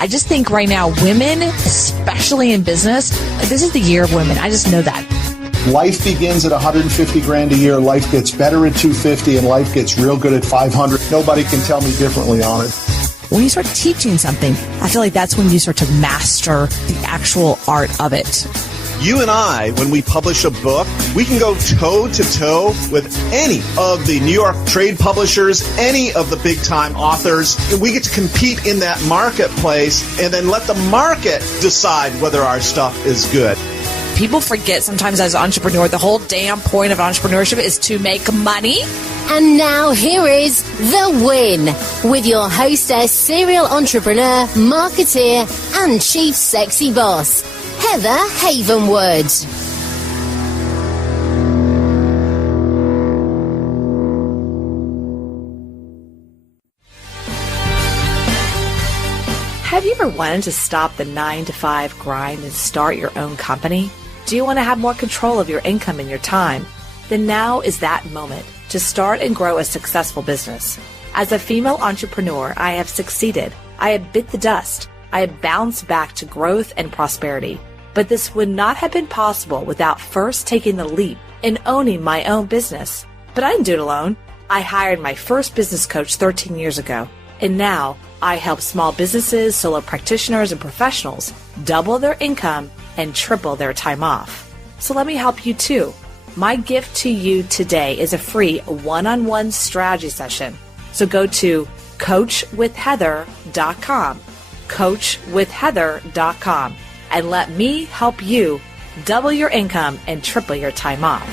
I just think right now, women, especially in business, this is the year of women. I just know that. Life begins at 150 grand a year. Life gets better at 250 and life gets real good at 500. Nobody can tell me differently on it. When you start teaching something, I feel like that's when you start to master the actual art of it. You and I, when we publish a book, we can go toe to toe with any of the New York trade publishers, any of the big time authors. And we get to compete in that marketplace and then let the market decide whether our stuff is good. People forget sometimes as an entrepreneur, the whole damn point of entrepreneurship is to make money. And now here is The Win with your hostess, serial entrepreneur, marketeer, and chief sexy boss, Heather Havenwood. Have you ever wanted to stop the 9-to-5 grind and start your own company? Do you want to have more control of your income and your time? Then now is that moment to start and grow a successful business. As a female entrepreneur, I have succeeded. I have bit the dust. I have bounced back to growth and prosperity. But this would not have been possible without first taking the leap and owning my own business. But I didn't do it alone. I hired my first business coach 13 years ago. And now I help small businesses, solo practitioners, and professionals double their income and triple their time off. So let me help you too. My gift to you today is a free one-on-one strategy session. So go to coachwithheather.com, coachwithheather.com, and let me help you double your income and triple your time off.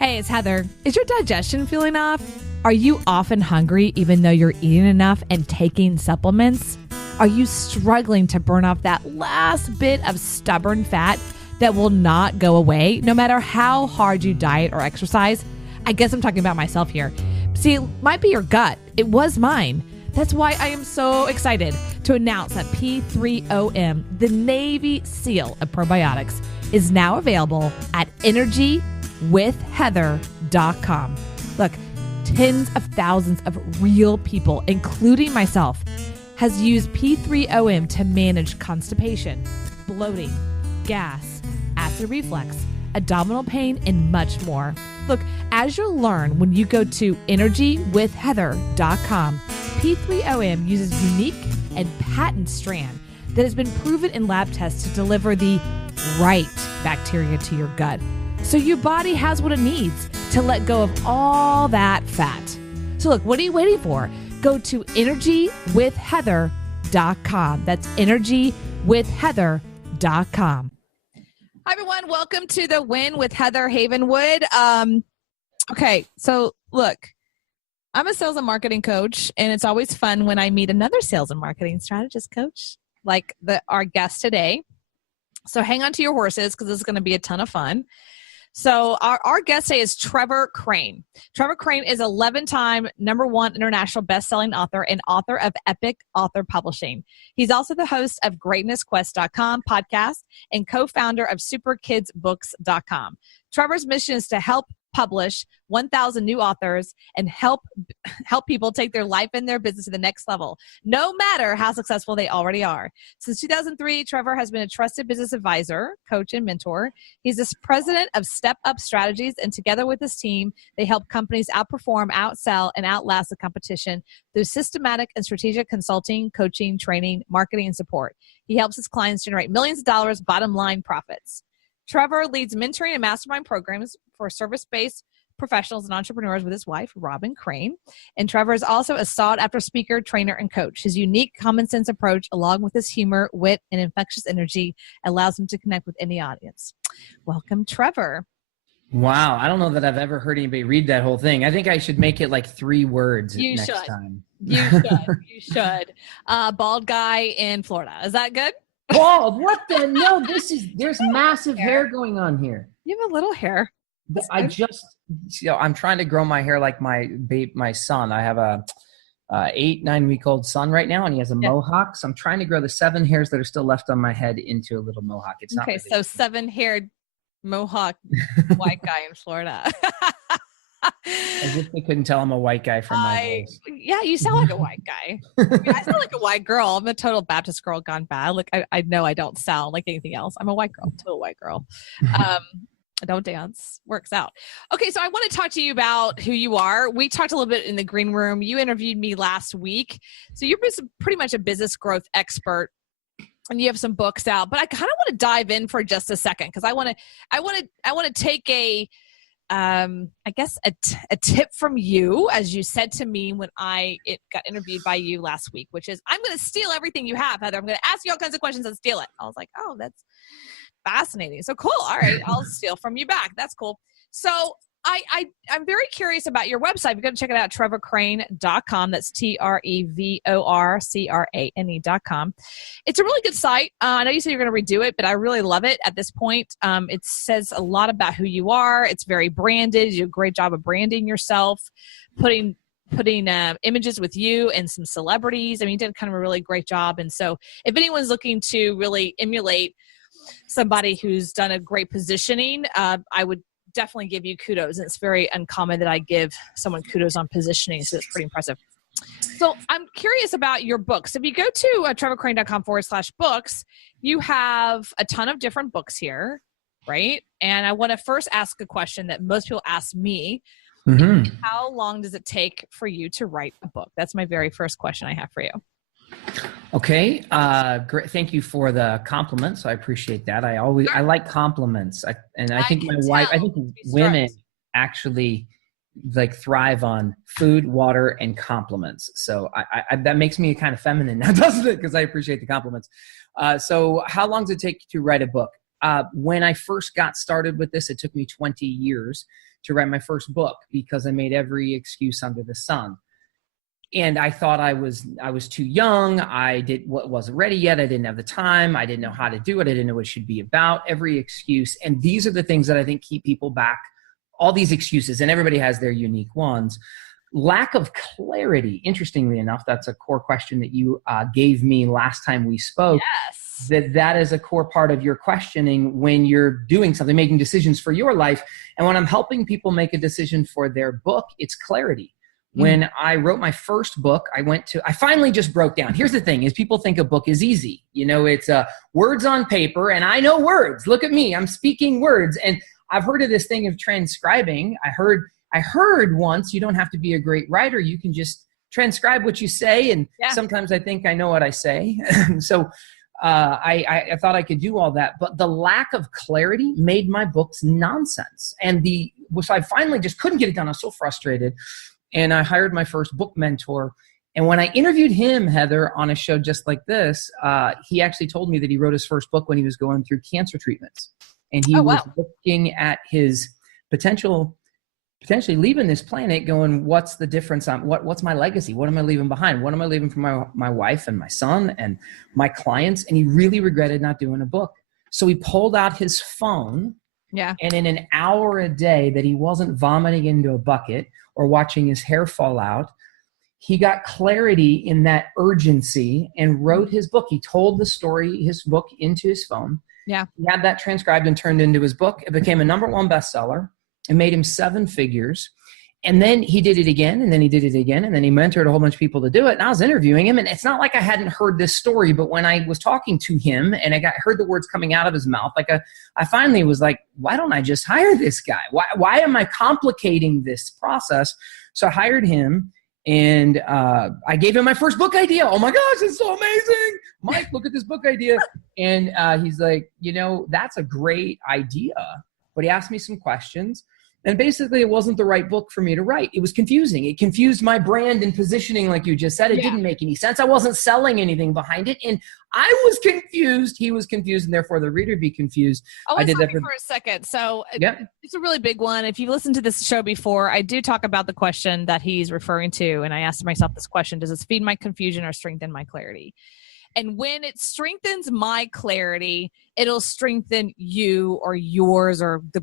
Hey, it's Heather. Is your digestion feeling off? Are you often hungry even though you're eating enough and taking supplements? Are you struggling to burn off that last bit of stubborn fat that will not go away no matter how hard you diet or exercise? I guess I'm talking about myself here. See, it might be your gut. It was mine. That's why I am so excited to announce that P3OM, the Navy SEAL of probiotics, is now available at energywithheather.com. Look, tens of thousands of real people, including myself, has used P3OM to manage constipation, bloating, gas, acid reflux, abdominal pain, and much more. Look, as you'll learn when you go to energywithheather.com, P3OM uses unique and patent strand that has been proven in lab tests to deliver the right bacteria to your gut. So your body has what it needs to let go of all that fat. So look, what are you waiting for? Go to energywithheather.com. That's energywithheather.com. Hi, everyone. Welcome to The Win with Heather Havenwood. Okay, so look, I'm a sales and marketing coach, and it's always fun when I meet another sales and marketing strategist coach like our guest today. So hang on to your horses because this is going to be a ton of fun. So our guest today is Trevor Crane. Trevor Crane is 11-time #1 international best-selling author and author of Epic Author Publishing. He's also the host of GreatnessQuest.com podcast and co-founder of SuperKidsBooks.com. Trevor's mission is to help publish 1,000 new authors and help people take their life and their business to the next level, no matter how successful they already are. Since 2003, Trevor has been a trusted business advisor, coach, and mentor. He's the president of Step Up Strategies, and together with his team, they help companies outperform, outsell, and outlast the competition through systematic and strategic consulting, coaching, training, marketing, and support. He helps his clients generate millions of dollars bottom line profits. Trevor leads mentoring and mastermind programs for service-based professionals and entrepreneurs with his wife, Robin Crane. And Trevor is also a sought-after speaker, trainer, and coach. His unique common-sense approach, along with his humor, wit, and infectious energy, allows him to connect with any audience. Welcome, Trevor. Wow. I don't know that I've ever heard anybody read that whole thing. I think I should make it like 3 words next time. You should. You should. Bald guy in Florida. Is that good? Bald? What the? No, there's massive hair going on here. You have a little hair. I'm trying to grow my hair like my son. I have a 8-9-week-old son right now, and he has a mohawk. So I'm trying to grow the 7 hairs that are still left on my head into a little mohawk. It's not okay. So 7-haired mohawk white guy in Florida. As if they couldn't tell I'm a white guy from my voice. Yeah, you sound like a white guy. I mean, I sound like a white girl. I'm a total Baptist girl gone bad. Like I know I don't sound like anything else. I'm a white girl, total white girl. I don't dance. Works out. Okay, so I want to talk to you about who you are. We talked a little bit in the green room. You interviewed me last week. So you're pretty much a business growth expert. And you have some books out, but I kind of want to dive in for just a second because I want to take a tip from you, as you said to me when it got interviewed by you last week, which is I'm going to steal everything you have, Heather. I'm going to ask you all kinds of questions and steal it. I was like, oh, that's fascinating. So cool. All right, I'll steal from you back. That's cool. So I'm very curious about your website. You've got to check it out, trevorcrane.com. That's TrevorCrane.com. It's a really good site. I know you said you're going to redo it, but I really love it at this point. It says a lot about who you are. It's very branded. You do a great job of branding yourself, putting images with you and some celebrities. I mean, you did kind of a really great job. And so if anyone's looking to really emulate somebody who's done a great positioning, I would definitely give you kudos. And it's very uncommon that I give someone kudos on positioning. So it's pretty impressive. So I'm curious about your books. If you go to trevorcrane.com/books, you have a ton of different books here, right? And I want to first ask a question that most people ask me. Mm-hmm. How long does it take for you to write a book? That's my very first question I have for you. Okay. Great. Thank you for the compliments. I appreciate that. I like compliments. I think women actually like thrive on food, water, and compliments. So I that makes me kind of feminine now, doesn't it? Because I appreciate the compliments. So how long does it take to write a book? When I first got started with this, it took me 20 years to write my first book because I made every excuse under the sun. And I thought I was too young. I wasn't ready yet. I didn't have the time. I didn't know how to do it. I didn't know what it should be about. Every excuse. And these are the things that I think keep people back. All these excuses, and everybody has their unique ones. Lack of clarity. Interestingly enough, that's a core question that you gave me last time we spoke. Yes. That is a core part of your questioning when you're doing something, making decisions for your life. And when I'm helping people make a decision for their book, it's clarity. When I wrote my first book, I finally just broke down. Here's the thing is people think a book is easy. You know, it's words on paper, and I know words. Look at me. I'm speaking words. And I've heard of this thing of transcribing. I heard once you don't have to be a great writer. You can just transcribe what you say. And sometimes I think I know what I say. So I thought I could do all that. But the lack of clarity made my books nonsense. So I finally just couldn't get it done. I was so frustrated. And I hired my first book mentor. And when I interviewed him, Heather, on a show just like this, he actually told me that he wrote his first book when he was going through cancer treatments. And he was looking at his potentially leaving this planet going, what's the difference? What's my legacy? What am I leaving behind? What am I leaving for my wife and my son and my clients? And he really regretted not doing a book. So he pulled out his phone. Yeah. And in an hour a day that he wasn't vomiting into a bucket or watching his hair fall out, he got clarity in that urgency and wrote his book. He told the story, his book, into his phone. Yeah. He had that transcribed and turned into his book. It became a #1 bestseller. It made him 7 figures. And then he did it again, and then he did it again, and then he mentored a whole bunch of people to do it. And I was interviewing him, and it's not like I hadn't heard this story, but when I was talking to him and I heard the words coming out of his mouth, I finally was like, why don't I just hire this guy? Why am I complicating this process? So I hired him, and I gave him my first book idea. Oh my gosh, it's so amazing. Mike, look at this book idea. And he's like, that's a great idea. But he asked me some questions. And basically, it wasn't the right book for me to write. It was confusing. It confused my brand and positioning, like you just said. It didn't make any sense. I wasn't selling anything behind it. And I was confused. He was confused, and therefore the reader would be confused. I did that for a second. So it's a really big one. If you've listened to this show before, I do talk about the question that he's referring to. And I asked myself this question: does this feed my confusion or strengthen my clarity? And when it strengthens my clarity, it'll strengthen you or yours or the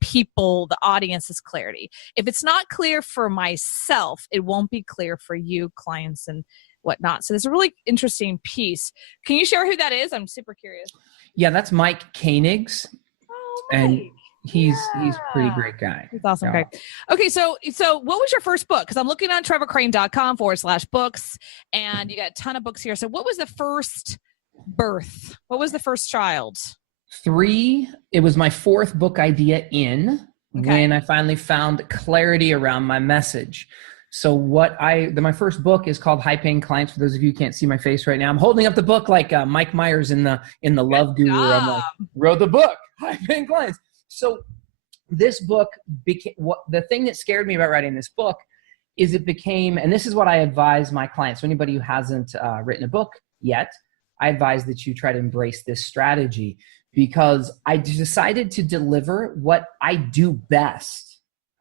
people, the audience's clarity. If it's not clear for myself, it won't be clear for you, clients, and whatnot. So there's a really interesting piece. Can you share who that is? I'm super curious. Yeah, that's Mike Koenigs. Oh, Mike. And He's a pretty great guy. He's awesome. Yeah. Okay. So what was your first book? Because I'm looking on trevorcrane.com/books, and you got a ton of books here. So what was the first birth? What was the first child? 3. It was my 4th book idea when I finally found clarity around my message. So my first book is called High Paying Clients. For those of you who can't see my face right now, I'm holding up the book like Mike Myers in the Love Guru. I'm like, wrote the book, High Paying Clients. So this book became the thing that scared me about writing this book is it became, and this is what I advise my clients. So anybody who hasn't written a book yet, I advise that you try to embrace this strategy, because I decided to deliver what I do best.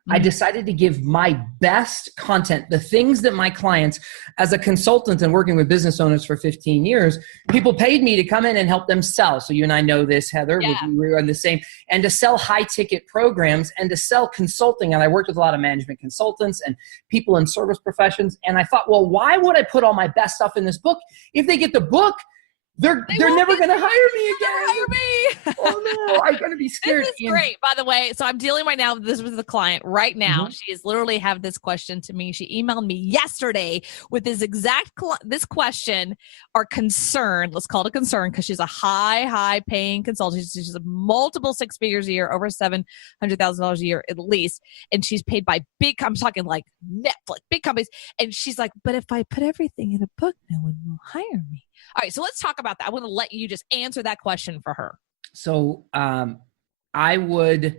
I decided to give my best content, the things that my clients, as a consultant and working with business owners for 15 years, people paid me to come in and help them sell. So you and I know this, Heather, we were on the same, and to sell high ticket programs and to sell consulting. And I worked with a lot of management consultants and people in service professions. And I thought, well, why would I put all my best stuff in this book? If they get the book, they're never going to hire me again. Hire me. Oh no, I'm going to be scared. This is great, by the way. So I'm dealing right now. This was the client right now. She is literally have this question to me. She emailed me yesterday with this exact this question or concern. Let's call it a concern, because she's a high paying consultant. She's multiple 6 figures a year, over $700,000 a year at least, and she's paid by big. I'm talking like Netflix, big companies. And she's like, but if I put everything in a book, no one will hire me. All right, so let's talk about that. I want to let you just answer that question for her. So I would,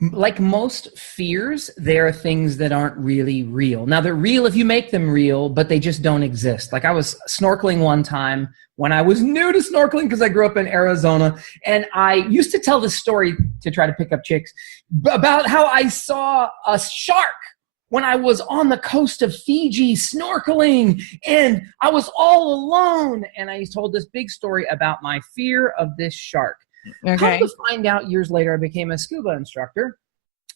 like most fears, there are things that aren't really real. Now, they're real if you make them real, but they just don't exist. Like I was snorkeling one time when I was new to snorkeling, because I grew up in Arizona, and I used to tell this story to try to pick up chicks about how I saw a shark when I was on the coast of Fiji snorkeling, and I was all alone. And I told this big story about my fear of this shark. Okay. Come to find out years later, I became a scuba instructor,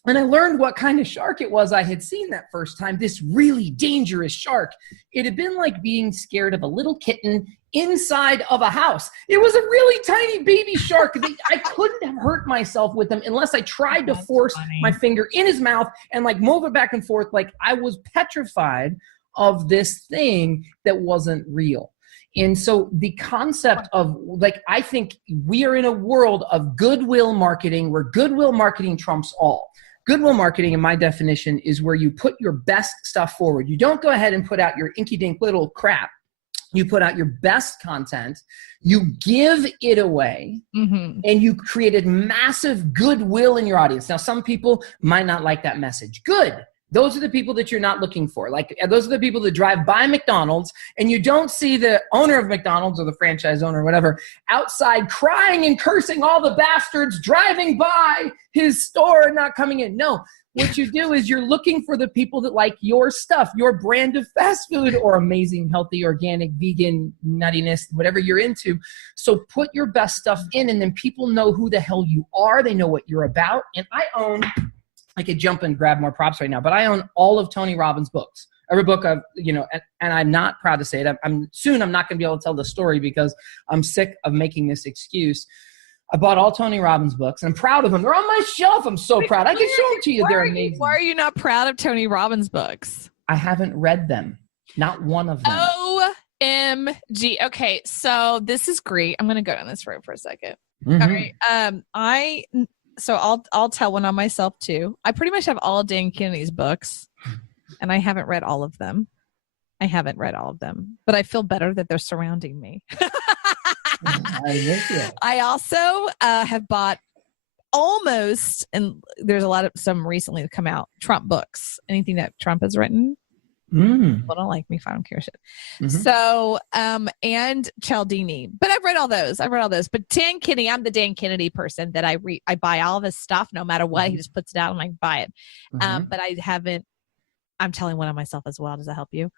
and I learned what kind of shark it was I had seen that first time, this really dangerous shark. It had been like being scared of a little kitten inside of a house. It was a really tiny baby shark. I couldn't have hurt myself with him unless I tried to force my finger in his mouth and like move it back and forth. Like I was petrified of this thing that wasn't real. And so the concept of like, I think we are in a world of goodwill marketing where goodwill marketing trumps all. Goodwill marketing, in my definition, is where you put your best stuff forward. You don't go ahead and put out your inky-dink little crap. You put out your best content, you give it away, and you created massive goodwill in your audience. Now, some people might not like that message. Good. Those are the people that you're not looking for. Like, those are the people that drive by McDonald's and you don't see the owner of McDonald's or the franchise owner or whatever outside crying and cursing all the bastards driving by his store and not coming in. No, what you do is you're looking for the people that like your stuff, your brand of fast food or amazing, healthy, organic, vegan, nuttiness, whatever you're into. So put your best stuff in, and then people know who the hell you are. They know what you're about. And I could jump and grab more props right now, but I own all of Tony Robbins' books. Every book I've, and I'm not proud to say it. I'm not going to be able to tell the story because I'm sick of making this excuse. I bought all Tony Robbins books, and I'm proud of them. They're on my shelf. I'm so proud. I can show them to you. They're amazing. Why are you not proud of Tony Robbins' books? I haven't read them. Not one of them. OMG. Okay, so this is great. I'm going to go down this road for a second. All right. So I'll tell one on myself too. I pretty much have all Dan Kennedy's books, and I haven't read all of them. But I feel better that they're surrounding me. I also have bought almost, and there's some recently that come out, Trump books. Anything that Trump has written. People don't like me if I don't care shit. So, and Cialdini, but I've read all those. But Dan Kennedy, I'm the Dan Kennedy person that I buy all of his stuff, no matter what. He just puts it out and I buy it. But I haven't, I'm telling one of myself as well. Does that help you?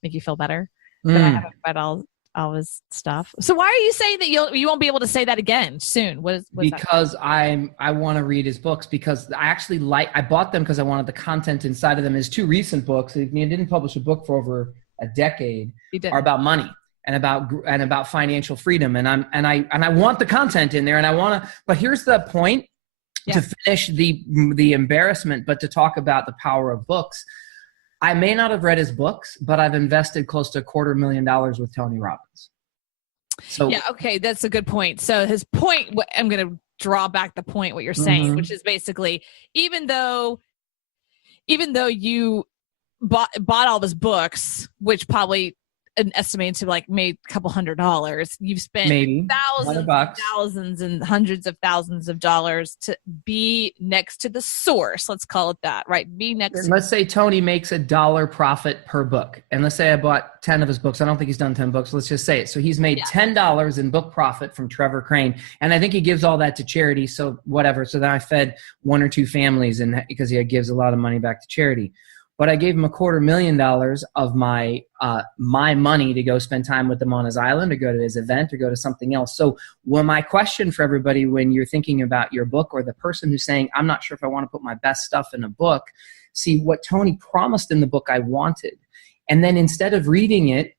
Make you feel better? But I haven't read all his stuff. So why are you saying that you won't be able to say that again soon? What is because I want to read his books, because I bought them because I wanted the content inside of them. His 2 recent books, he didn't publish a book for over a decade, are about money and about financial freedom. And I want the content in there, and but here's the point. Yeah. To finish the embarrassment, but to talk about the power of books, I may not have read his books, but I've invested close to $250,000 with Tony Robbins. So yeah, okay, that's a good point. So his point, I'm going to draw back the point, what you're saying, which is basically, even though you bought all his books, which probably an estimated to like made a couple $100, you've spent maybe thousands and hundreds of thousands of dollars to be next to the source. Let's call it that, right? Be next. Let's say Tony makes $1 profit per book. And let's say I bought 10 of his books. I don't think he's done 10 books. Let's just say it. So he's made $10 in book profit from Trevor Crane. And I think he gives all that to charity. So whatever. So then I fed 1 or 2 families, and because he gives a lot of money back to charity. But I gave him $250,000 of my money to go spend time with him on his island, or go to his event, or go to something else. So my question for everybody, when you're thinking about your book, or the person who's saying, I'm not sure if I want to put my best stuff in a book, see what Tony promised in the book I wanted. And then instead of reading it,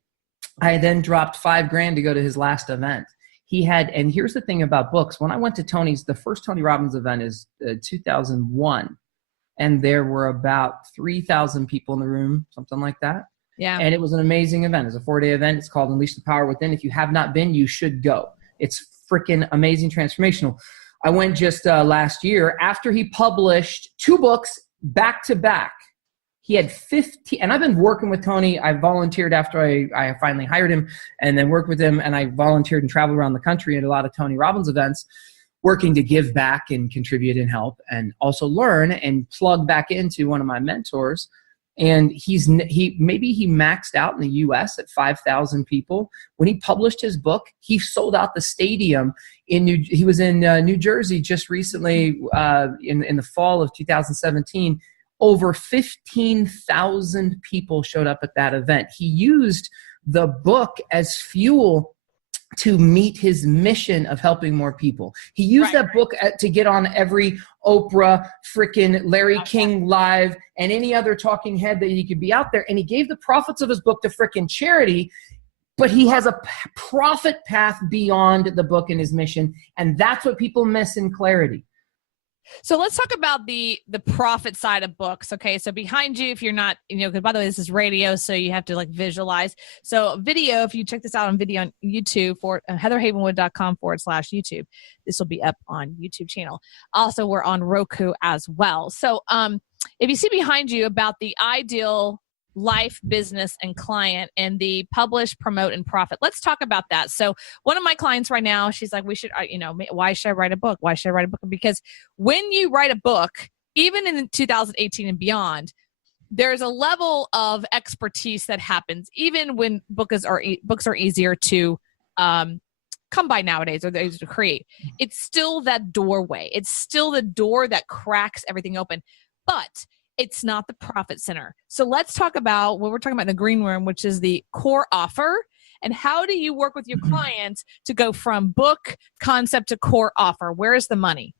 I then dropped $5,000 to go to his last event. He had, and here's the thing about books. When I went to Tony's, the first Tony Robbins event is 2001. And there were about 3,000 people in the room, something like that. Yeah. And it was an amazing event. It's a 4-day event. It's called Unleash the Power Within. If you have not been, you should go. It's freaking amazing, transformational. I went just last year after he published 2 books back to back. He had 15, and I've been working with Tony. I volunteered after I finally hired him, and then worked with him, and I volunteered and traveled around the country at a lot of Tony Robbins events, working to give back and contribute and help, and also learn and plug back into one of my mentors. And he maxed out in the US at 5,000 people. When he published his book, he sold out the stadium he was in New Jersey just recently in the fall of 2017. Over 15,000 people showed up at that event. He used the book as fuel to meet his mission of helping more people. He used that book to get on every Oprah, frickin' Larry King Live, and any other talking head that he could be out there. And he gave the profits of his book to frickin' charity, but he has a profit path beyond the book and his mission. And that's what people miss in clarity. So let's talk about the profit side of books. Okay. So behind you, if you're not, because by the way, this is radio, so you have to like visualize. So video, if you check this out on video on YouTube for heatherhavenwood.com/YouTube, this will be up on YouTube channel. Also, we're on Roku as well. So if you see behind you about the ideal life, business, and client, and the publish, promote, and profit. Let's talk about that. So one of my clients right now, she's like, why should I write a book? Why should I write a book? Because when you write a book, even in 2018 and beyond, there's a level of expertise that happens, even when books are easier to come by nowadays, or they're easier to create. It's still that doorway. It's still the door that cracks everything open. But it's not the profit center. So let's talk about what we're talking about in the green room, which is the core offer. And how do you work with your clients to go from book concept to core offer? Where is the money?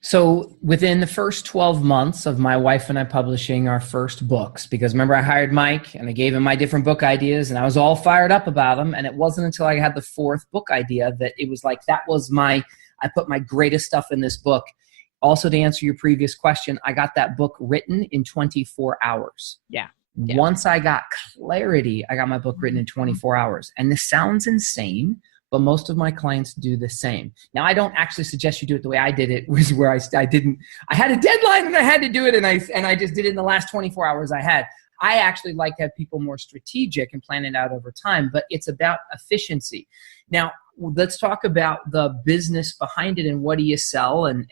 So within the first 12 months of my wife and I publishing our first books, because remember I hired Mike and I gave him my different book ideas and I was all fired up about them. And it wasn't until I had the 4th book idea that it was like, I put my greatest stuff in this book. Also, to answer your previous question, I got that book written in 24 hours. Yeah. Once I got clarity, I got my book written in 24 hours. And this sounds insane, but most of my clients do the same. Now, I don't actually suggest you do it the way I did it, was where I had a deadline and I had to do it, and I just did it in the last 24 hours I had. I actually like to have people more strategic and plan it out over time, but it's about efficiency. Now, let's talk about the business behind it and what do you sell and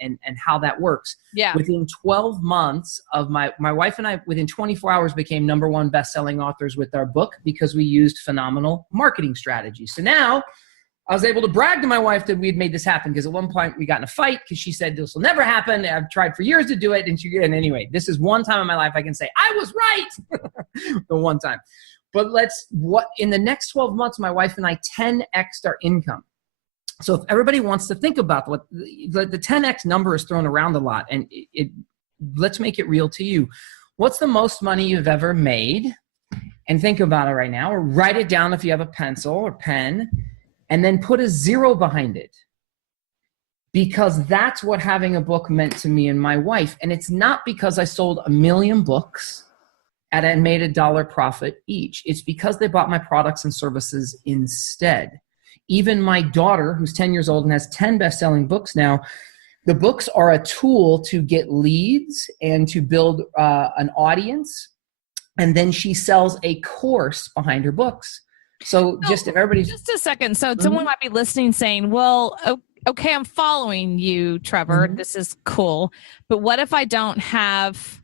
how that works. Yeah. Within 12 months of my wife and I, within 24 hours, became #1 best-selling authors with our book because we used phenomenal marketing strategies. So now I was able to brag to my wife that we had made this happen, because at one point we got in a fight because she said this will never happen. I've tried for years to do it. And anyway, this is one time in my life I can say I was right. The one time. But in the next 12 months, my wife and I 10x'd our income. So if everybody wants to think about what the 10x number is thrown around a lot, and let's make it real to you. What's the most money you've ever made? And think about it right now, or write it down if you have a pencil or pen, and then put a 0 behind it. because that's what having a book meant to me and my wife. And it's not because I sold 1 million books and made $1 profit each. It's because they bought my products and services instead. Even my daughter, who's 10 years old and has 10 best-selling books now, the books are a tool to get leads and to build an audience. And then she sells a course behind her books. So just if everybody's... Just a second. So someone might be listening saying, well, okay, I'm following you, Trevor. This is cool. But what if I don't have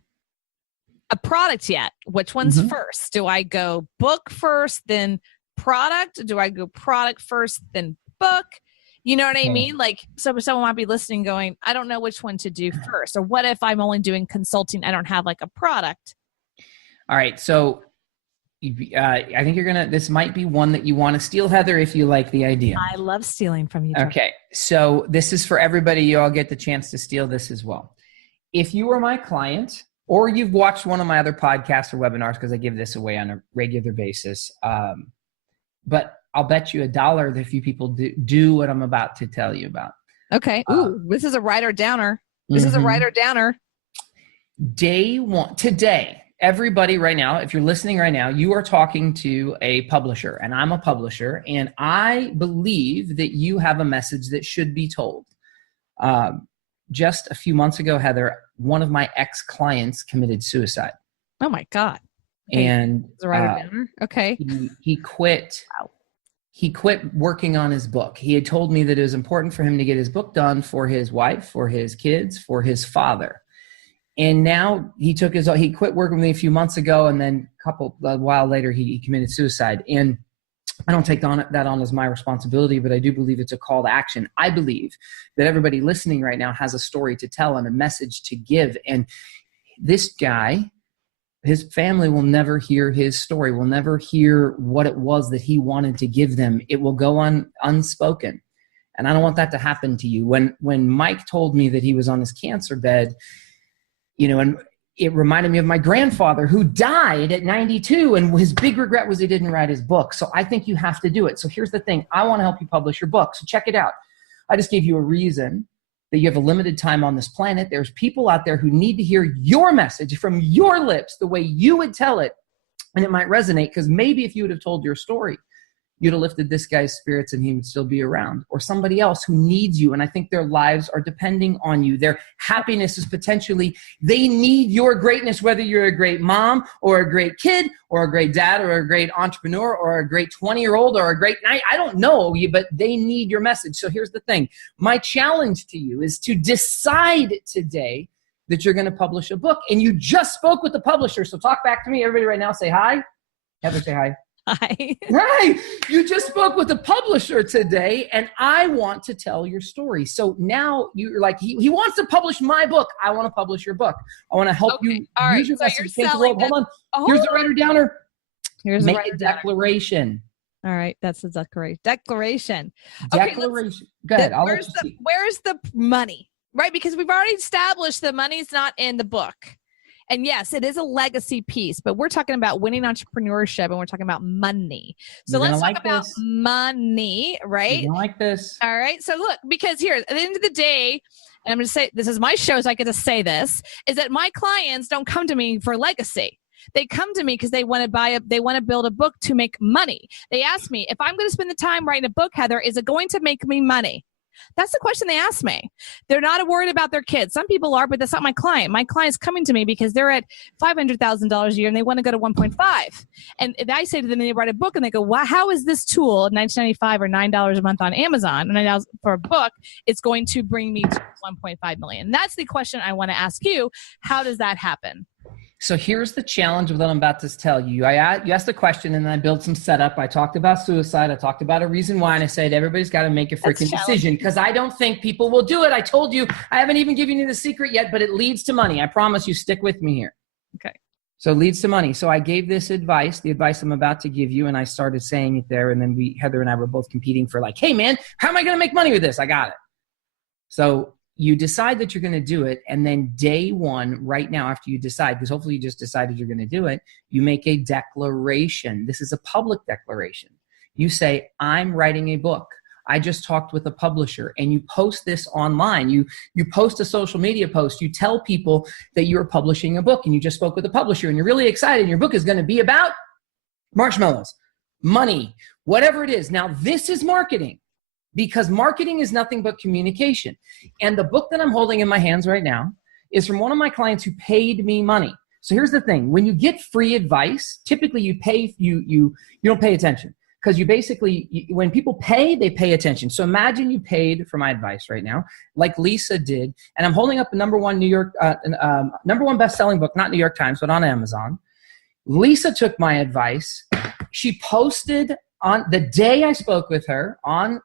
a product yet? Which one's first? Do I go book first, then product? Do I go product first, then book? You know what I mean? Like, so someone might be listening going, I don't know which one to do first. Or what if I'm only doing consulting? I don't have like a product. All right. So I think this might be one that you want to steal, Heather, if you like the idea. I love stealing from you, Trevor. Okay. So this is for everybody. You all get the chance to steal this as well. If you are my client, or you've watched one of my other podcasts or webinars, because I give this away on a regular basis, but I'll bet you $1 that a few people do what I'm about to tell you about. Okay. Ooh, this is a writer downer. This is a writer downer. Day one, today, everybody right now, if you're listening right now, you are talking to a publisher, and I'm a publisher, and I believe that you have a message that should be told. Just a few months ago, Heather, one of my ex-clients committed suicide. Oh my God. Okay. And the writer downer. Okay. He quit. Wow. He quit working on his book. He had told me that it was important for him to get his book done for his wife, for his kids, for his father. And now he quit working with me a few months ago, and then a while later he committed suicide. And I don't take that on as my responsibility, but I do believe it's a call to action. I believe that everybody listening right now has a story to tell and a message to give. And this guy, his family will never hear his story, will never hear what it was that he wanted to give them. It will go on unspoken. And I don't want that to happen to you. When Mike told me that he was on his cancer bed, and it reminded me of my grandfather who died at 92, and his big regret was he didn't write his book. So I think you have to do it. So here's the thing. I want to help you publish your book. So check it out. I just gave you a reason that you have a limited time on this planet. There's people out there who need to hear your message from your lips the way you would tell it. And it might resonate, because maybe if you would have told your story, you'd have lifted this guy's spirits and he would still be around, or somebody else who needs you. And I think their lives are depending on you. Their happiness is they need your greatness, whether you're a great mom or a great kid or a great dad or a great entrepreneur or a great 20-year-old or a great night. I don't know you, but they need your message. So here's the thing. My challenge to you is to decide today that you're going to publish a book, and you just spoke with the publisher. So talk back to me. Everybody right now say hi. Heather, say hi. Hi. Right. You just spoke with the publisher today, and I want to tell your story. So now you're like, he wants to publish my book. I want to publish your book. I want to help you use your message. Hold on. Here's the writer downer. Make a declaration. All right. That's the declaration. Declaration. Go ahead. Where's the money? Right? Because we've already established the money's not in the book. And yes, it is a legacy piece, but we're talking about winning entrepreneurship, and we're talking about money. So let's talk about money, right? You like this. All right. So look, because here at the end of the day, and I'm going to say, this is my show, so I get to say this, is that my clients don't come to me for legacy. They come to me because they want to build a book to make money. They ask me, if I'm going to spend the time writing a book, Heather, is it going to make me money? That's the question they ask me. They're not worried about their kids. Some people are, but that's not my client. My client's coming to me because they're at $500,000 a year and they want to go to 1.5. And I say to them, they write a book and they go, wow, how is this tool, $19.95 or $9 a month on Amazon, $9 for a book, it's going to bring me to 1.5 million? And that's the question I want to ask you. How does that happen? So here's the challenge of what I'm about to tell you. You asked the question, and then I built some setup. I talked about suicide. I talked about a reason why, and I said everybody's got to make a freaking decision, because I don't think people will do it. I told you, I haven't even given you the secret yet, but it leads to money. I promise you, stick with me here. Okay. So it leads to money. So I gave this advice, the advice I'm about to give you, and I started saying it there, and then Heather and I were both competing for like, hey man, how am I going to make money with this? I got it. So you decide that you're going to do it, and then day one, right now, after you decide, because hopefully you just decided you're going to do it, you make a declaration. This is a public declaration. You say, I'm writing a book. I just talked with a publisher, and you post this online. You post a social media post. You tell people that you're publishing a book and you just spoke with a publisher and you're really excited and your book is going to be about marshmallows, money, whatever it is. Now, this is marketing, because marketing is nothing but communication. And the book that I'm holding in my hands right now is from one of my clients who paid me money. So here's the thing. When you get free advice, typically you don't pay attention, because when people pay, they pay attention. So imagine you paid for my advice right now, like Lisa did. And I'm holding up a number one best-selling book, not New York Times, but on Amazon. Lisa took my advice. She posted on the day I spoke with her on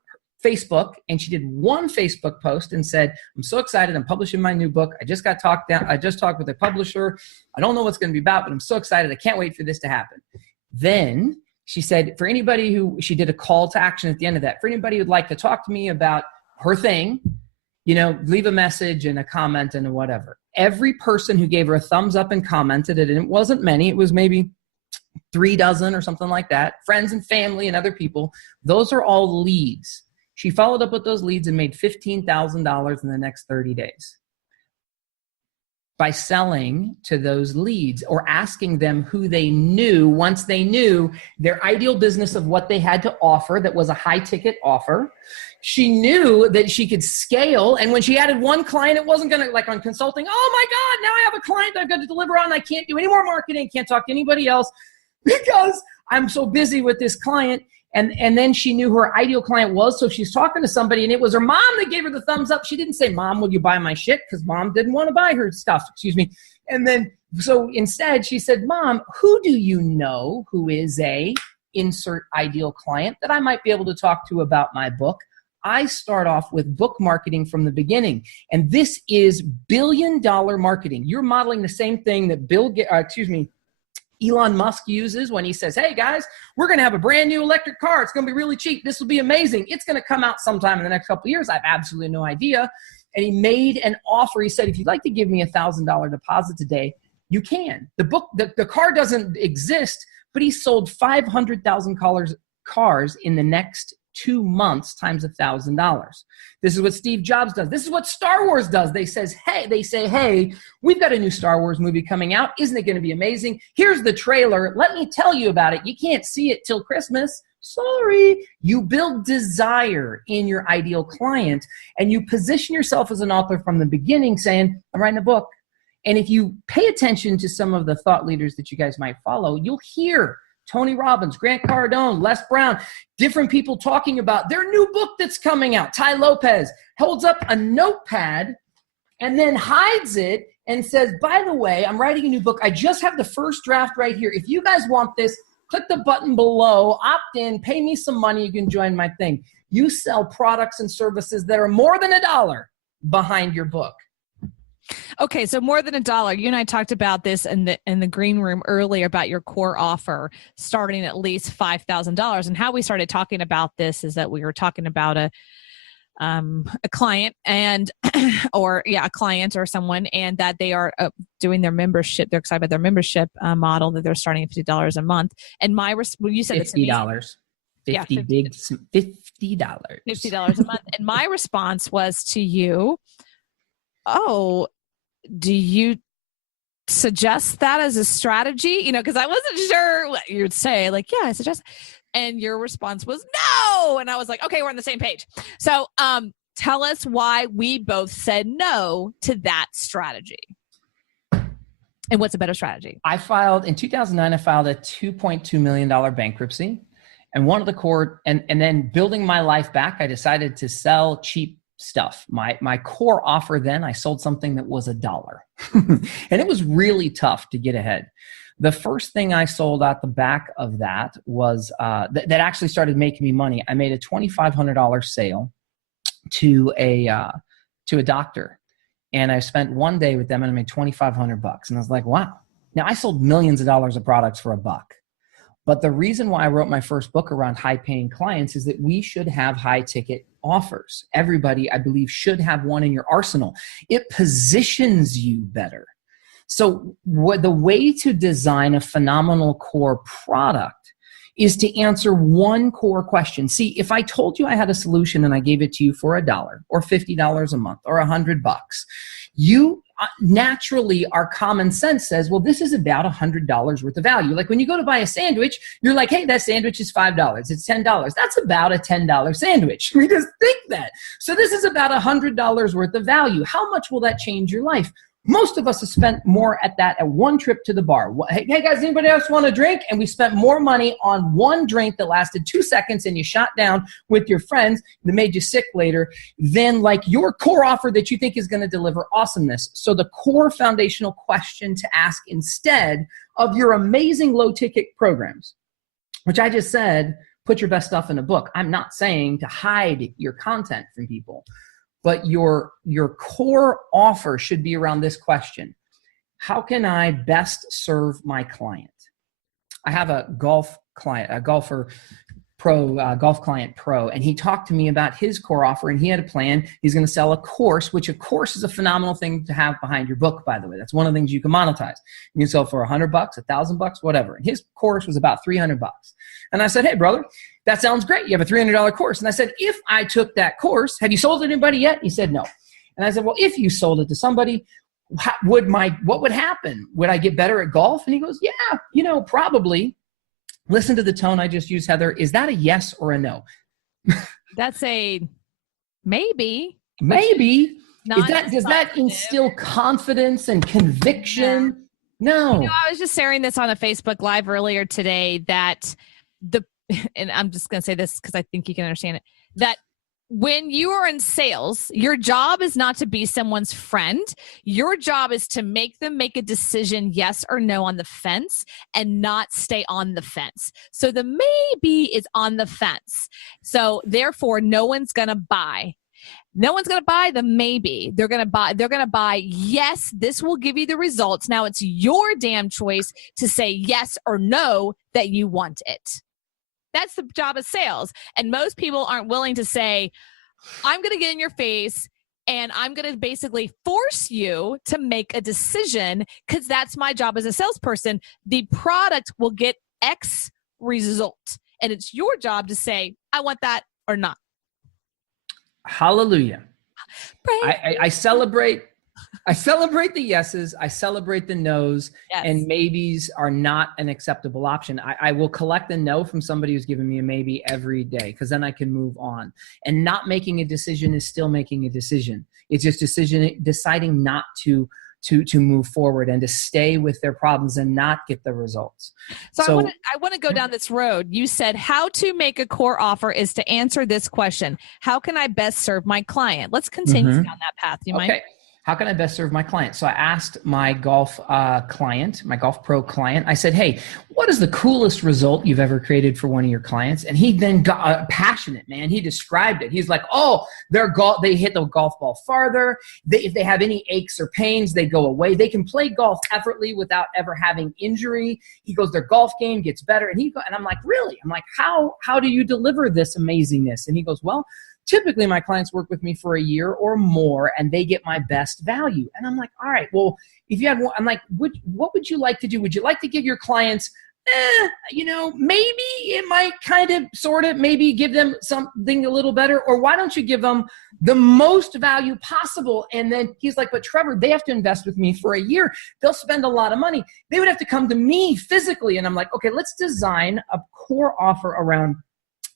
Facebook, and she did one Facebook post and said, I'm so excited. I'm publishing my new book. I just talked with a publisher. I don't know what's going to be about, but I'm so excited. I can't wait for this to happen. Then she said, she did a call to action at the end of that. For anybody who'd like to talk to me about her thing, leave a message and a comment and whatever. Every person who gave her a thumbs up and commented it, and it wasn't many, it was maybe 3 dozen or something like that, friends and family and other people, those are all leads. She followed up with those leads and made $15,000 in the next 30 days by selling to those leads or asking them who they knew. Once they knew their ideal business of what they had to offer, that was a high ticket offer, she knew that she could scale. And when she added one client, it wasn't going to, like on consulting, oh my God, now I have a client that I've got to deliver on. I can't do any more marketing. Can't talk to anybody else because I'm so busy with this client. And then she knew who her ideal client was. So she's talking to somebody, and it was her mom that gave her the thumbs up. She didn't say, Mom, will you buy my shit? Because Mom didn't want to buy her stuff. And then, so instead she said, Mom, who do you know who is a insert ideal client that I might be able to talk to about my book? I start off with book marketing from the beginning. And this is billion-dollar marketing. You're modeling the same thing that Elon Musk uses when he says, hey guys, we're going to have a brand new electric car. It's going to be really cheap. This will be amazing. It's going to come out sometime in the next couple of years. I have absolutely no idea. And he made an offer. He said, if you'd like to give me $1,000 deposit today, you can. The car doesn't exist, but he sold 500,000 cars in the next 2 months times $1,000. This is what Steve Jobs does. This is what Star Wars does. They say, hey, we've got a new Star Wars movie coming out. Isn't it going to be amazing? Here's the trailer. Let me tell you about it. You can't see it till Christmas. Sorry. You build desire in your ideal client, and you position yourself as an author from the beginning saying, I'm writing a book. And if you pay attention to some of the thought leaders that you guys might follow, you'll hear Tony Robbins, Grant Cardone, Les Brown, different people talking about their new book that's coming out. Ty Lopez holds up a notepad and then hides it and says, by the way, I'm writing a new book. I just have the first draft right here. If you guys want this, click the button below, opt in, pay me some money. You can join my thing. You sell products and services that are more than $1 behind your book. Okay, so more than $1. You and I talked about this in the green room earlier about your core offer starting at least $5,000. And how we started talking about this is that we were talking about a client a client or someone, and that they are doing their membership. They're excited about their membership model that they're starting at $50 a month. And you said it's $50. $50 a month. And my response was to you, oh, do you suggest that as a strategy? Because I wasn't sure what you'd say. Like, yeah, I suggest. And your response was no. And I was like, okay, we're on the same page. So tell us why we both said no to that strategy. And what's a better strategy? In 2009, I filed a $2.2 million bankruptcy. And one of the core, and then building my life back, I decided to sell cheap stuff. My core offer then, I sold something that was $1. And it was really tough to get ahead. The first thing I sold out the back of that was that actually started making me money. I made a $2,500 sale to a doctor, and I spent one day with them, and I made $2,500. And I was like, wow. Now I sold millions of dollars of products for $1. But the reason why I wrote my first book around high-paying clients is that we should have high-ticket offers. Everybody, I believe, should have one in your arsenal. It positions you better. So the way to design a phenomenal core product is to answer one core question. See, if I told you I had a solution and I gave it to you for $1 or $50 a month or $100, you naturally, our common sense says, well, this is about $100 worth of value. Like when you go to buy a sandwich, you're like, hey, that sandwich is $5. It's $10. That's about a $10 sandwich. We just think that. So this is about $100 worth of value. How much will that change your life? Most of us have spent more at one trip to the bar. Hey guys, anybody else want a drink? And we spent more money on one drink that lasted 2 seconds and you shot down with your friends that made you sick later than like your core offer that you think is going to deliver awesomeness. So the core foundational question to ask instead of your amazing low ticket programs, which I just said, put your best stuff in a book. I'm not saying to hide your content from people. But your core offer should be around this question. How can I best serve my client? I have a golf client, a golfer pro, golf client pro, and he talked to me about his core offer, and he had a plan. He's going to sell a course, which a course is a phenomenal thing to have behind your book, by the way. That's one of the things you can monetize. You can sell for $100, $1,000, whatever. And his course was about $300. And I said, hey, brother, that sounds great. You have a $300 course. And I said, if I took that course, have you sold it to anybody yet? He said, no. And I said, well, if you sold it to somebody, what would happen? Would I get better at golf? And he goes, yeah, probably. Listen to the tone I just used, Heather. Is that a yes or a no? That's a maybe. Maybe. Does that instill confidence and conviction? Yeah. No. I was just sharing this on a Facebook Live earlier today that and I'm just going to say this because I think you can understand it, that when you are in sales, your job is not to be someone's friend. Your job is to make them make a decision, yes or no, on the fence and not stay on the fence. So the maybe is on the fence. So therefore, no one's going to buy. No one's going to buy the maybe. They're going to buy, yes, this will give you the results. Now it's your damn choice to say yes or no that you want it. That's the job of sales. And most people aren't willing to say, I'm going to get in your face and I'm going to basically force you to make a decision because that's my job as a salesperson. The product will get X result. And it's your job to say, I want that or not. Hallelujah. I celebrate the yeses. I celebrate the nos. Yes. And maybes are not an acceptable option. I will collect a no from somebody who's giving me a maybe every day because then I can move on. And not making a decision is still making a decision. It's just deciding not to move forward and to stay with their problems and not get the results. So I want to go down this road. You said how to make a core offer is to answer this question. How can I best serve my client? Let's continue down that path. You mind? How can I best serve my client? So I asked my golf client, my golf pro client, I said, hey, what is the coolest result you've ever created for one of your clients? And he then got passionate, man. He described it. He's like, oh, they hit the golf ball farther. If they have any aches or pains, they go away. They can play golf effortlessly without ever having injury. He goes, their golf game gets better. And I'm like, really? I'm like, how do you deliver this amazingness? And he goes, well, typically my clients work with me for a year or more and they get my best value. And I'm like, all right, well, if you had one, I'm like, what would you like to do? Would you like to give your clients, maybe it might kind of sort of maybe give them something a little better, or why don't you give them the most value possible? And then he's like, but Trevor, they have to invest with me for a year. They'll spend a lot of money. They would have to come to me physically. And I'm like, okay, let's design a core offer around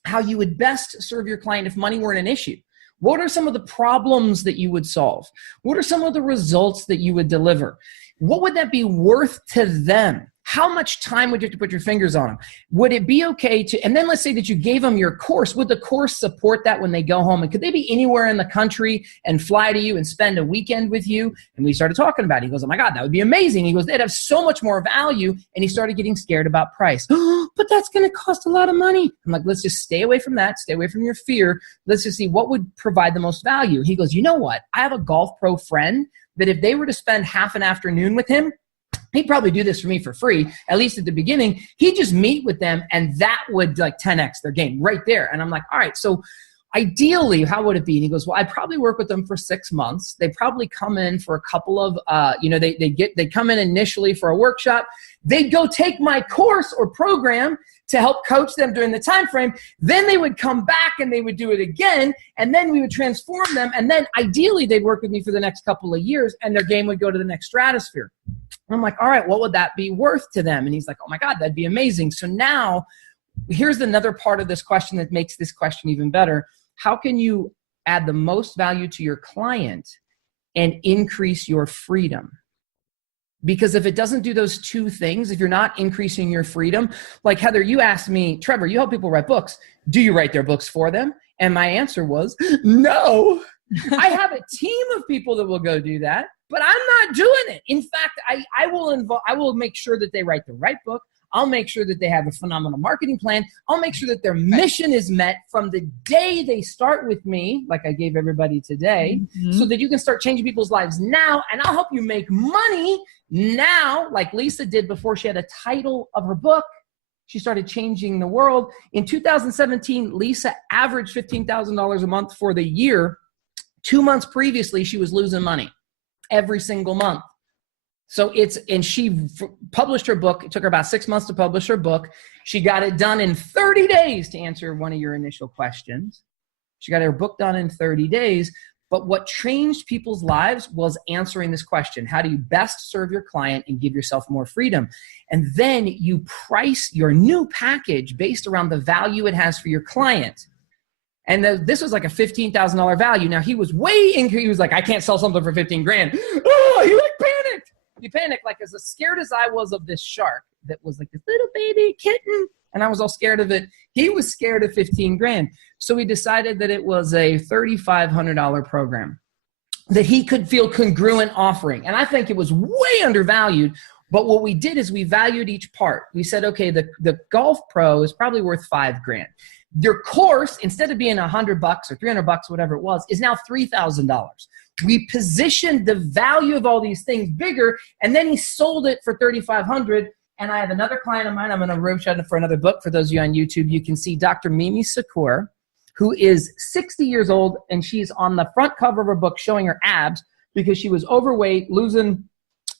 how you would best serve your client if money weren't an issue. What are some of the problems that you would solve? What are some of the results that you would deliver? What would that be worth to them? How much time would you have to put your fingers on them? Would it be okay to, and then let's say that you gave them your course. Would the course support that when they go home? And could they be anywhere in the country and fly to you and spend a weekend with you? And we started talking about it. He goes, oh my God, that would be amazing. He goes, they'd have so much more value. And he started getting scared about price. Oh, but that's going to cost a lot of money. I'm like, let's just stay away from that. Stay away from your fear. Let's just see what would provide the most value. He goes, you know what? I have a golf pro friend that if they were to spend half an afternoon with him, he'd probably do this for me for free, at least at the beginning. He'd just meet with them and that would like 10x their game right there. And I'm like, all right, so ideally, how would it be? And he goes, well, I'd probably work with them for 6 months. They probably come in for a couple of, they come in initially for a workshop. They'd go take my course or program to help coach them during the time frame. Then they would come back and they would do it again. And then we would transform them. And then ideally they'd work with me for the next couple of years and their game would go to the next stratosphere. And I'm like, all right, what would that be worth to them? And he's like, oh my God, that'd be amazing. So now here's another part of this question that makes this question even better. How can you add the most value to your client and increase your freedom? Because if it doesn't do those two things, if you're not increasing your freedom, like Heather, you asked me, Trevor, you help people write books. Do you write their books for them? And my answer was, no. I have a team of people that will go do that, but I'm not doing it. In fact, I will make sure that they write the right book. I'll make sure that they have a phenomenal marketing plan. I'll make sure that their mission is met from the day they start with me, like I gave everybody today, so that you can start changing people's lives now. And I'll help you make money now, like Lisa did before she had a title of her book. She started changing the world. In 2017, Lisa averaged $15,000 a month for the year. 2 months previously, she was losing money every single month. So she published her book. It took her about 6 months to publish her book. She got it done in 30 days to answer one of your initial questions. She got her book done in 30 days. But what changed people's lives was answering this question. How do you best serve your client and give yourself more freedom? And then you price your new package based around the value it has for your client. And this was like a $15,000 value. Now he was he was like, I can't sell something for 15 grand. Oh, he like panicked. He panicked, like as scared as I was of this shark that was like this little baby kitten. And I was all scared of it. He was scared of 15 grand. So we decided that it was a $3,500 program that he could feel congruent offering. And I think it was way undervalued. But what we did is we valued each part. We said, okay, the Golf Pro is probably worth $5 grand. Your course, instead of being $100 or $300, whatever it was, is now $3,000. We positioned the value of all these things bigger, and then he sold it for $3,500. And I have another client of mine. I'm going to room shot for another book. For those of you on YouTube, you can see Dr. Mimi Sakur, who is 60 years old, and she's on the front cover of her book showing her abs because she was overweight, losing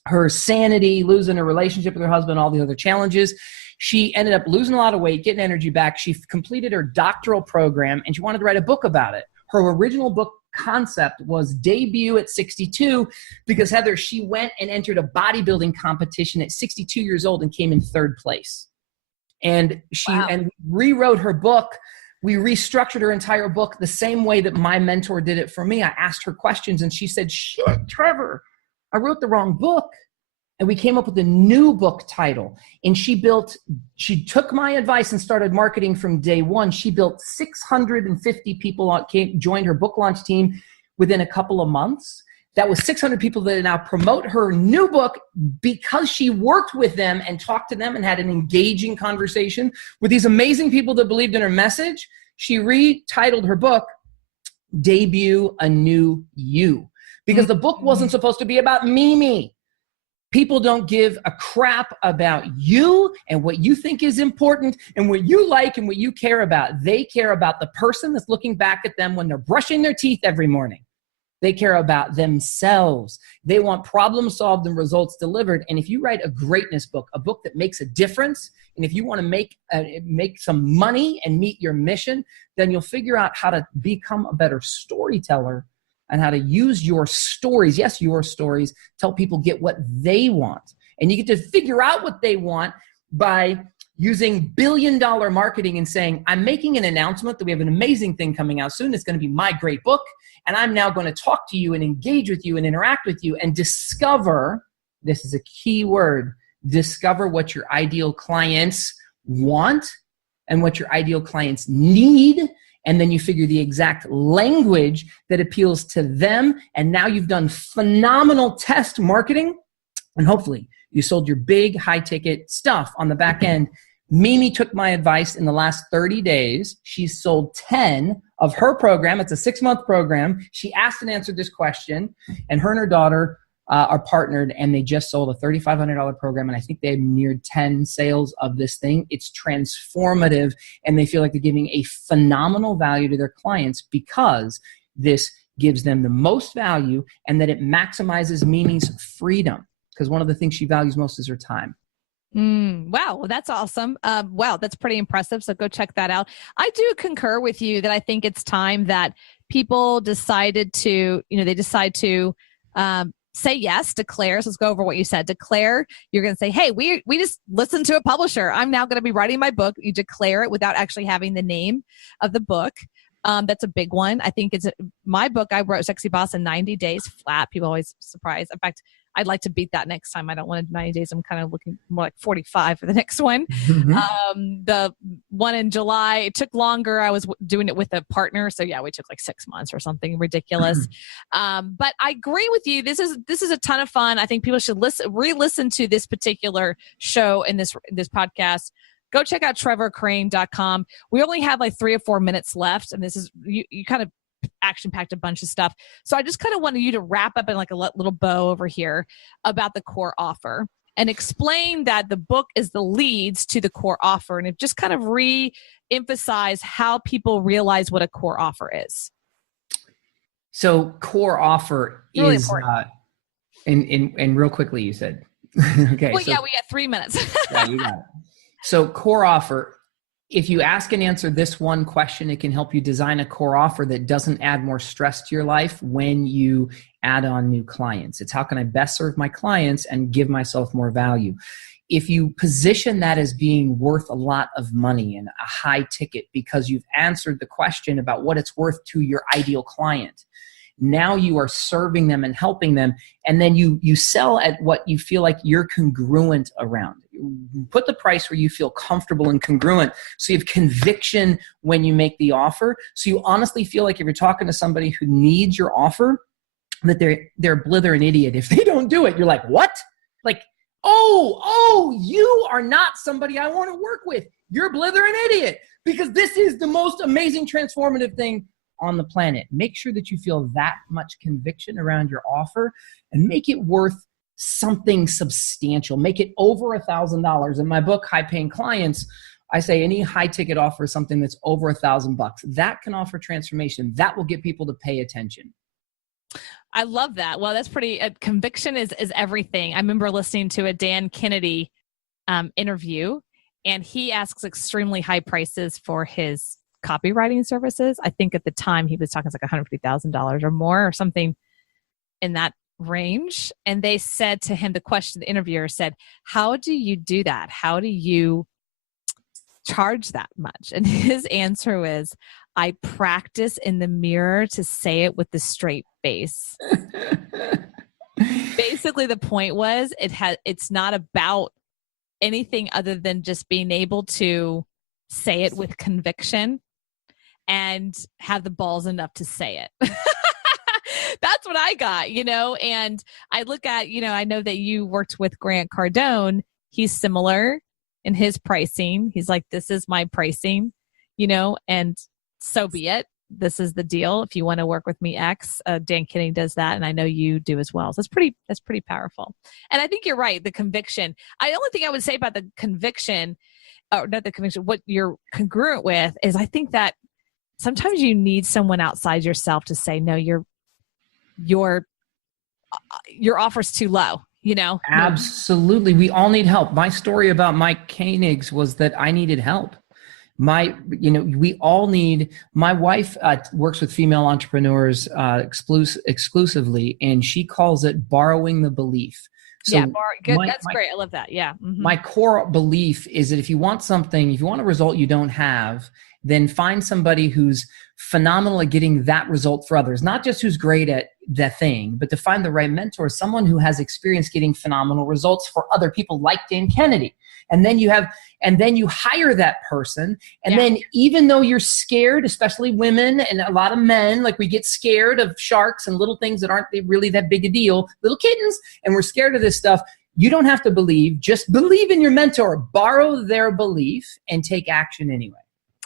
her sanity, losing her relationship with her husband, all the other challenges. She ended up losing a lot of weight, getting energy back. She completed her doctoral program, and she wanted to write a book about it. Her original book concept was debut at 62 because Heather, she went and entered a bodybuilding competition at 62 years old and came in 3rd place. And she rewrote her book. We restructured her entire book the same way that my mentor did it for me. I asked her questions and she said, shit, Trevor, I wrote the wrong book. And we came up with a new book title. And she took my advice and started marketing from day one. She built 650 people joined her book launch team within a couple of months. That was 600 people that now promote her new book because she worked with them and talked to them and had an engaging conversation with these amazing people that believed in her message. She retitled her book, Debut a New You, because the book wasn't supposed to be about Mimi. People don't give a crap about you and what you think is important and what you like and what you care about. They care about the person that's looking back at them when they're brushing their teeth every morning. They care about themselves. They want problem solved and results delivered. And if you write a greatness book, a book that makes a difference, and if you want to make some money and meet your mission, then you'll figure out how to become a better storyteller and how to use your stories, yes, your stories, to help people get what they want. And you get to figure out what they want by using billion-dollar marketing and saying, I'm making an announcement that we have an amazing thing coming out soon. It's going to be my great book. And I'm now going to talk to you and engage with you and interact with you and discover, this is a key word, discover what your ideal clients want and what your ideal clients need. And then you figure the exact language that appeals to them. And now you've done phenomenal test marketing. And hopefully you sold your big high ticket stuff on the back end. Mimi took my advice in the last 30 days. She's sold 10 of her program. It's a 6-month program. She asked and answered this question. And her and her daughter are partnered, and they just sold a $3,500 program, and I think they neared 10 sales of this thing. It's transformative, and they feel like they're giving a phenomenal value to their clients because this gives them the most value, and that it maximizes Mimi's freedom, because one of the things she values most is her time. Wow. Well, that's awesome. Wow. That's pretty impressive. So go check that out. I do concur with you that I think it's time that people decided to, they decide to say yes, declare. So let's go over what you said. Declare. You're going to say, hey, we just listened to a publisher. I'm now going to be writing my book. You declare it without actually having the name of the book. That's a big one. I think it's my book. I wrote Sexy Boss in 90 days flat. People always surprised. In fact, I'd like to beat that next time. I don't want 90 days. I'm kind of looking more like 45 for the next one. The one in July, it took longer. I was doing it with a partner. So yeah, we took like 6 months or something ridiculous. But I agree with you. This is a ton of fun. I think people should re-listen to this particular show and this podcast. Go check out trevorcrane.com. We only have like 3 or 4 minutes left. And this is, you kind of action-packed a bunch of stuff. So I just kind of wanted you to wrap up in like a little bow over here about the core offer and explain that the book is the leads to the core offer. And it just kind of re-emphasize how people realize what a core offer is. So core offer really is, and real quickly you said, okay. Well, so, yeah, we got 3 minutes. yeah, you got it. So core offer, if you ask and answer this one question, it can help you design a core offer that doesn't add more stress to your life when you add on new clients. It's how can I best serve my clients and give myself more value? If you position that as being worth a lot of money and a high ticket because you've answered the question about what it's worth to your ideal client, now you are serving them and helping them, and then you sell at what you feel like you're congruent around. Put the price where you feel comfortable and congruent, so you have conviction when you make the offer, so you honestly feel like if you're talking to somebody who needs your offer, that they're blither an idiot if they don't do it. You're like, what? Like, oh, you are not somebody I want to work with. You're blither an idiot, because this is the most amazing transformative thing on the planet. Make sure that you feel that much conviction around your offer and make it worth something substantial. Make it over $1,000. In my book, High Paying Clients, I say any high ticket offer is something that's over $1,000. That can offer transformation. That will get people to pay attention. I love that. Well, that's pretty, conviction is everything. I remember listening to a Dan Kennedy interview, and he asks extremely high prices for his copywriting services. I think at the time he was talking like $150,000 or more or something in that range. And they said to him, the interviewer said, how do you do that? How do you charge that much? And his answer was, I practice in the mirror to say it with the straight face. Basically, the point was it's not about anything other than just being able to say it with conviction and have the balls enough to say it. That's what I got, and I look at, I know that you worked with Grant Cardone. He's similar in his pricing. He's like, this is my pricing, and so be it. This is the deal. If you want to work with me, X, Dan Kennedy does that. And I know you do as well. So that's pretty powerful. And I think you're right. The conviction, the only thing I would say about the conviction, or not the conviction, what you're congruent with is, I think that sometimes you need someone outside yourself to say, no, your offer's too low, Absolutely. We all need help. My story about Mike Koenigs was that I needed help. We all need, my wife works with female entrepreneurs exclusively, and she calls it borrowing the belief. So good. That's great. I love that. Yeah. Mm-hmm. My core belief is that if you want a result you don't have, then find somebody who's phenomenal at getting that result for others. Not just who's great at that thing, but to find the right mentor, someone who has experience getting phenomenal results for other people like Dan Kennedy. And then you hire that person. And then even though you're scared, especially women and a lot of men, like we get scared of sharks and little things that aren't really that big a deal, little kittens, and we're scared of this stuff. You don't have to believe, just believe in your mentor, borrow their belief and take action anyway.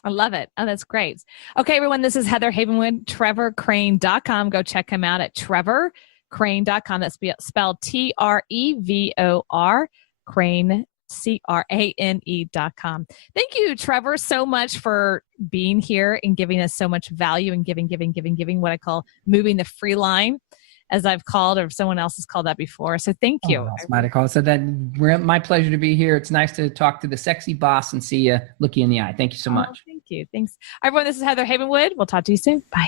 I love it. Oh, that's great. Okay, everyone, this is Heather Havenwood, trevorcrane.com. Go check him out at Trevor, trevorcrane.com. That's spelled Trevor, Crane, CRANE.com. Thank you, Trevor, so much for being here and giving us so much value and giving what I call moving the free line, as I've called, or someone else has called that before. So thank you. So that my pleasure to be here. It's nice to talk to the sexy boss and see you, look you in the eye. Thank you so much. Thank you. Thanks. Everyone, this is Heather Havenwood. We'll talk to you soon. Bye.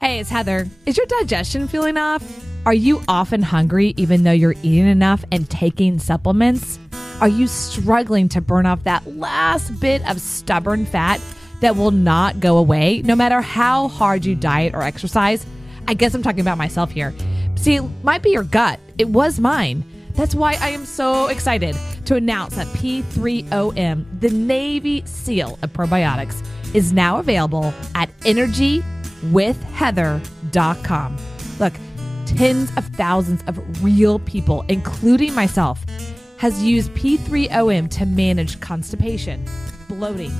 Hey, it's Heather. Is your digestion feeling off? Are you often hungry even though you're eating enough and taking supplements? Are you struggling to burn off that last bit of stubborn fat that will not go away no matter how hard you diet or exercise? I guess I'm talking about myself here. See, it might be your gut. It was mine. That's why I am so excited to announce that P3OM, the Navy SEAL of probiotics, is now available at energywithheather.com. Look, tens of thousands of real people, including myself, has used P3OM to manage constipation, bloating,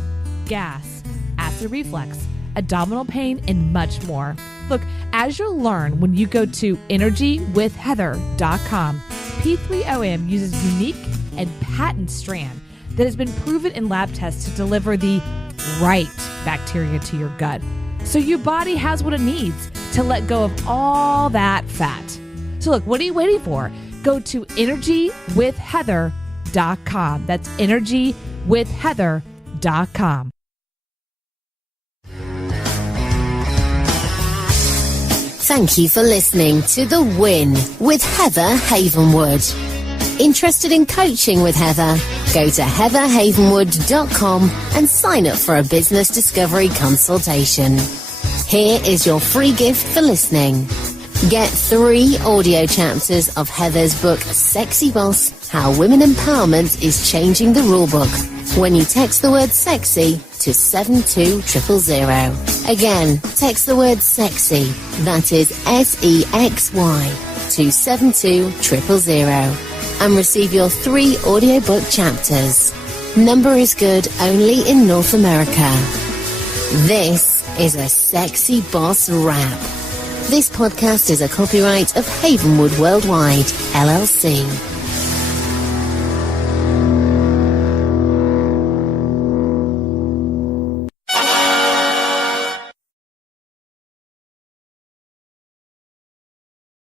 gas, acid reflux, abdominal pain, and much more. Look, as you'll learn when you go to energywithheather.com, P3OM uses unique and patent strand that has been proven in lab tests to deliver the right bacteria to your gut, so your body has what it needs to let go of all that fat. So look, what are you waiting for? Go to energywithheather.com. That's energywithheather.com. Thank you for listening to The Win with Heather Havenwood. Interested in coaching with Heather? Go to heatherhavenwood.com and sign up for a business discovery consultation. Here is your free gift for listening. Get 3 audio chapters of Heather's book, Sexy Boss, How Women Empowerment is Changing the Rulebook, when you text the word sexy to 72000. Again, text the word sexy, that is SEXY, to 72000, and receive your 3 audiobook chapters. Number is good only in North America. This is a Sexy Boss Wrap. This podcast is a copyright of Havenwood Worldwide, LLC.